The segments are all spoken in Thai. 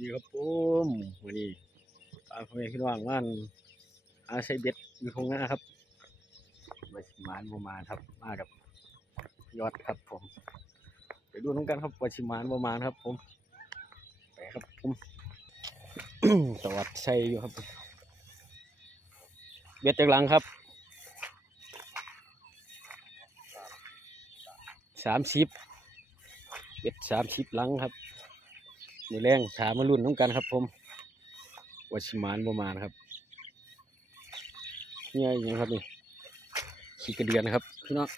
ดีครับผมวันนี้ปลาพ่อแม่พี่น้องว่านอาใช้เบ็ดอยู่ตรงหน้าครับใบสิมานประมาณครับ มากับยอดครับผม ไปดูน้องกันครับว่าชิมานประมาณครับ ผมไปครับผมสวัสดีชัยอยู่ครับ เบ็ดจากหลังครับสามชิปเบ็ดสามชิปหลังครับ มือแรงถามมารุ่นน้องกันครับ ผมวัชิมานประมาณครับเนี่ยอหยังครับนี่ขี้กระเดือนครับพี่น้อง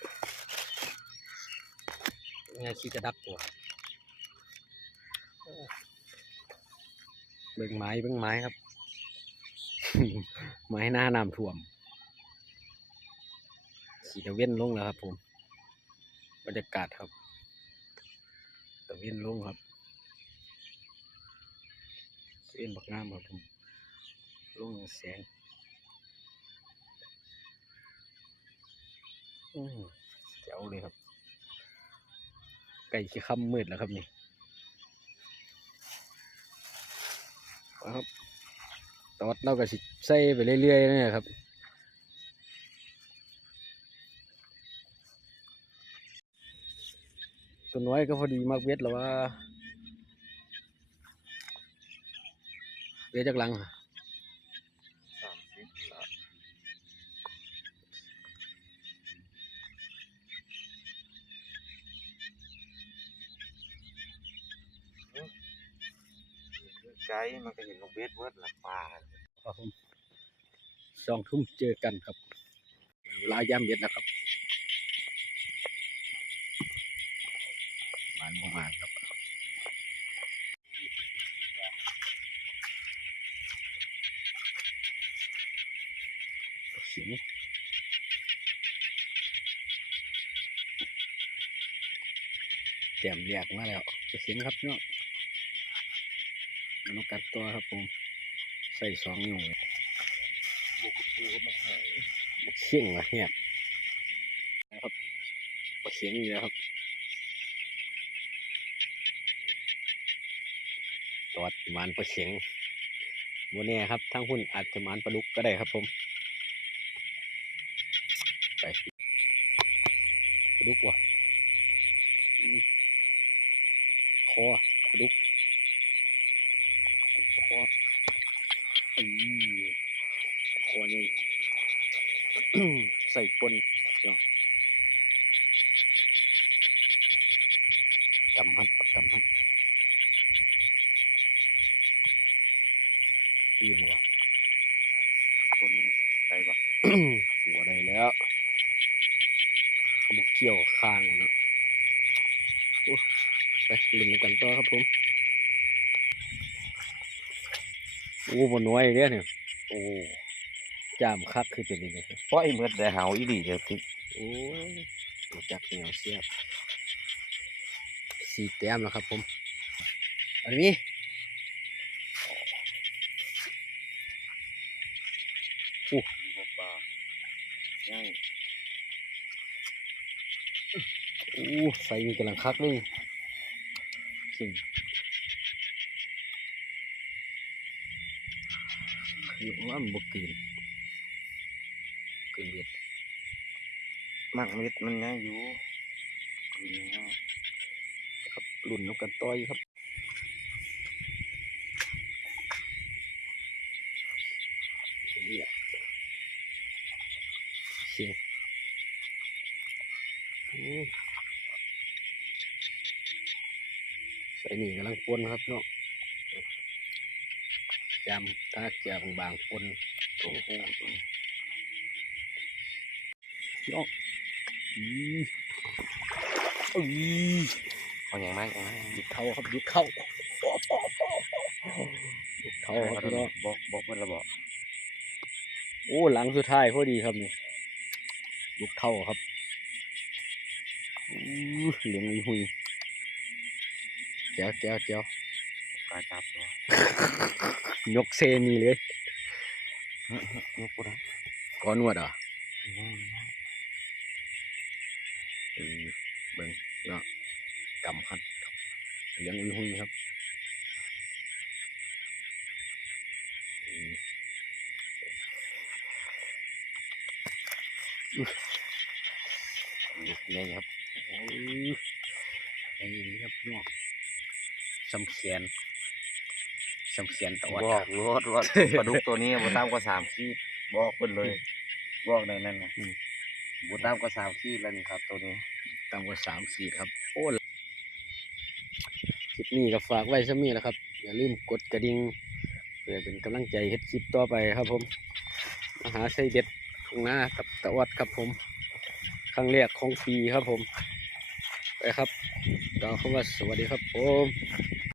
เนี่ยขี้กระดักตัวเบิ่งไม้เบิ่งไม้ครับ ไม้หน้าน้ำท่วมขี่ตะเว้นลงแล้วครับผม บรรยากาศครับตะเว้นลงครับ เอ็นบักงามครับผมลงแสงอืมเจ๋วเลยครับ ไก่ขี้ค่ำมืดแล้วครับนี่ครับตอดเราก็สิใส่ไปเรื่อยๆนี่ครับตัวน้อยก็พอดีมากเวทแล้วว่า เบี้ยจากหลังอะสามสิบละใจมันก็เห็นลูกเบ็ดเวิร์ดละปลาครับผมสองทุ่มเจอกันครับเวลาย่ำเย็นนะครับมานประมาณครับ เสียงแจ่มเรียกมาแล้วเสียงครับเนาะมันกัดตัวครับผมใส่สองนิ้วเลยบุกปูก็มาหายบักเสียงวะเนี่ยนะครับบักเสียงนี่แล้วครับตอดมานปลาเสียงโมแน่ครับทั้งหุ้นอาจจะมานปลาดุกก็ได้ครับผม ไปปลา ดุกว่ะคอปลาดุกคออืมคอนี่ใส่ปนเนาะกำหัดปักกำหัดตื่นวะคนหนึงได้ปะหัวได้แล้ว เขาบอกเกี่ยวข้างวะเนาะโอ้ไปลุ้นกันต่อครับผมโอ้บนน้อยเด้อเนี่ยโอ้จามคักคือจะนี่เลยเพราะไอ้เมื่อได้หาวอีดีเดียวทิโอ้ยรู้จักเหนียวเสียบสี่แต้มแล้วครับผม อันนี้ดีกว่าปลาง่าย โอ้ใส่มีกำลังคักเลยสิ่งคือว่ามันบกกินกินเบียดมักเม็ดมันง่ายอยู่กินง่ายครับรุ่นนกกันต่อยครับนี่แหละเสียงโอ้ ใส่นี่กำลังปนครับเนาะจำถ้าแก่บางๆปนโอ้โหตัวนี้เนาะอืออือเอาอย่างไรอย่างไรหยุดเข้าครับหยุดเข้าหยุดเข้าครับพี่น้องบอกบอกมันระบอกโอ้หลังสุดท้ายพอดีครับนี่ลุกเท่าครับอู้เหลืองอุยหุย เดี๋ยวเดี๋ยวเดี๋ยวปลาจับตัวยกเซนีเลยยกกูนะก้อนวดอะเบิ่งเนาะกำหัดเลี้ยงอุ้ยหุ้ยครับดุกเลยครับโอ้ยไอ้นี่ครับนอก สำเขียนสำเขียนตะวัดบอกรถว่าปลาดุกตัวนี้บ่ตามกว่าสามขีดบอกเพิ่นเลย บอกในนั้นนะบ่ตามกว่าสามขีดแล้วนี่ครับ ตัวนี้ต่ำกว่าสามขีดครับ โอ้คลิปนี้ก็ฝากไว้ซะมีแหล้วครับ อย่าลืมกดกระดิ่งเพื่อเป็นกำลังใจเฮ็ดคลิปต่อไปครับผมมาหาไส้เด็ดทุ่งนากับตะวัดครับผม ครั้งแรกของปีครับผม ไปครับกล่าวคำว่าสวัสดีครับผม